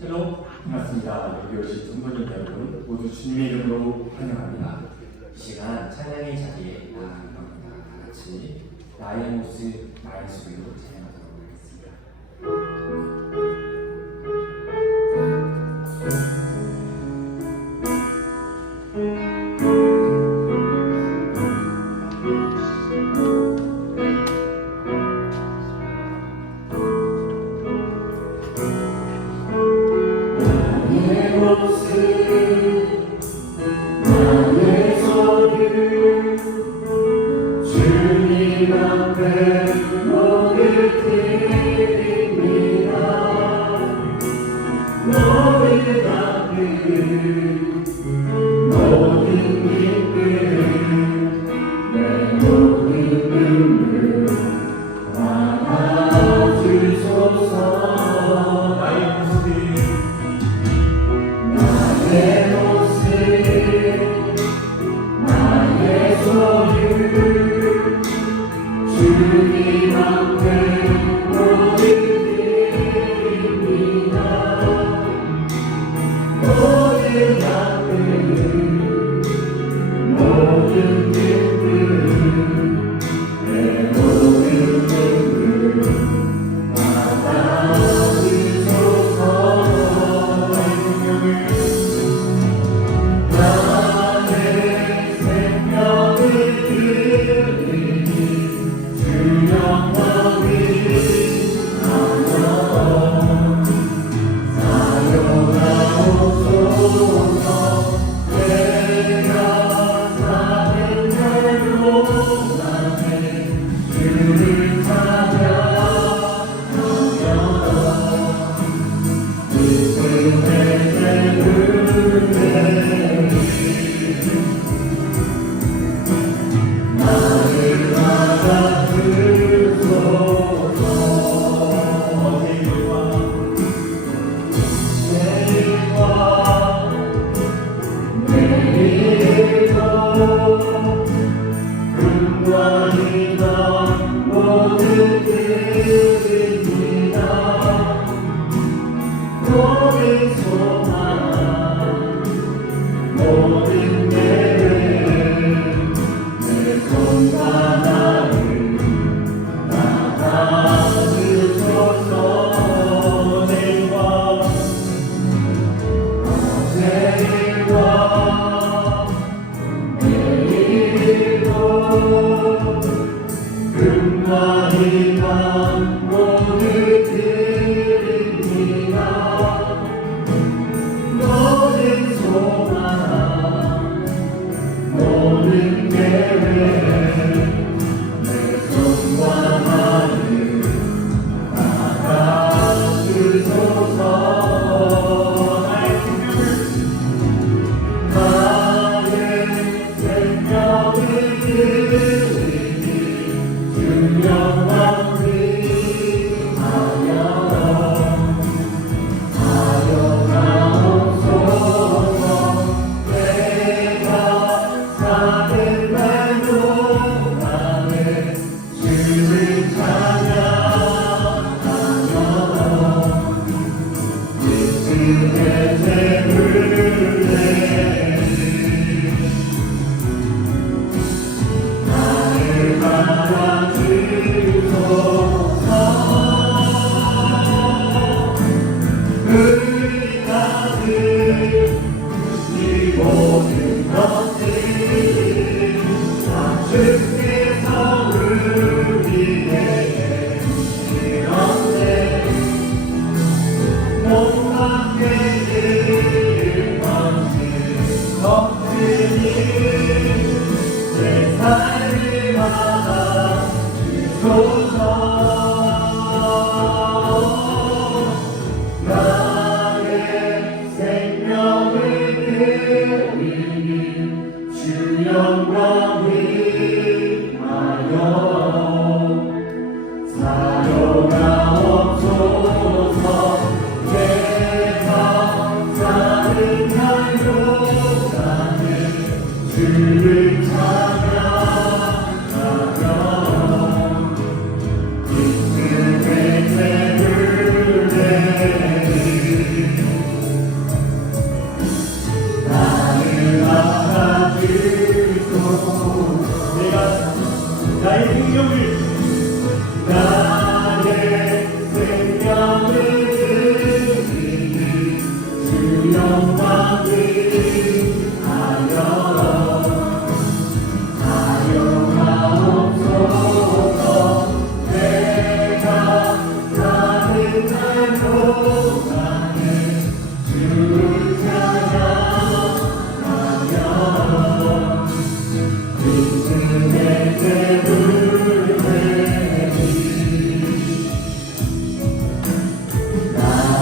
샬롬 반갑습니다. 여기 오신 성도님 여러분 모두 주님의 이름으로 환영합니다. 이 시간 찬양의 자리에 나아가는 겁니다. 다 같이 나의 모습 나의 소리로 하겠습니다. 그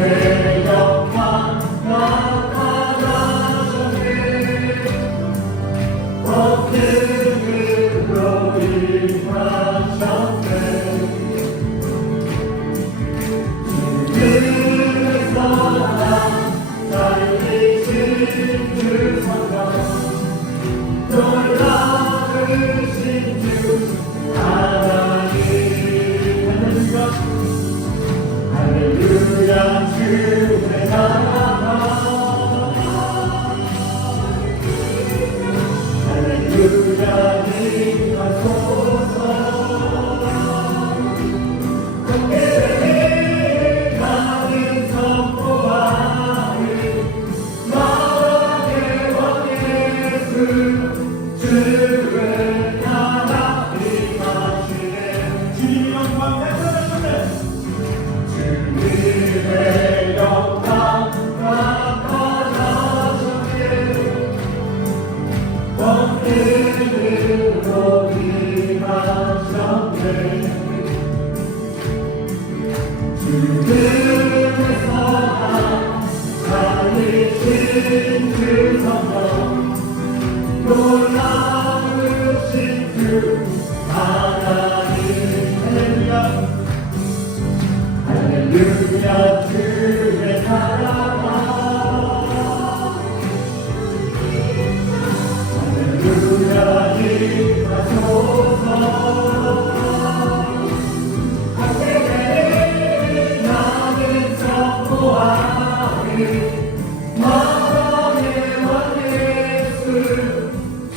주 님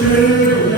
루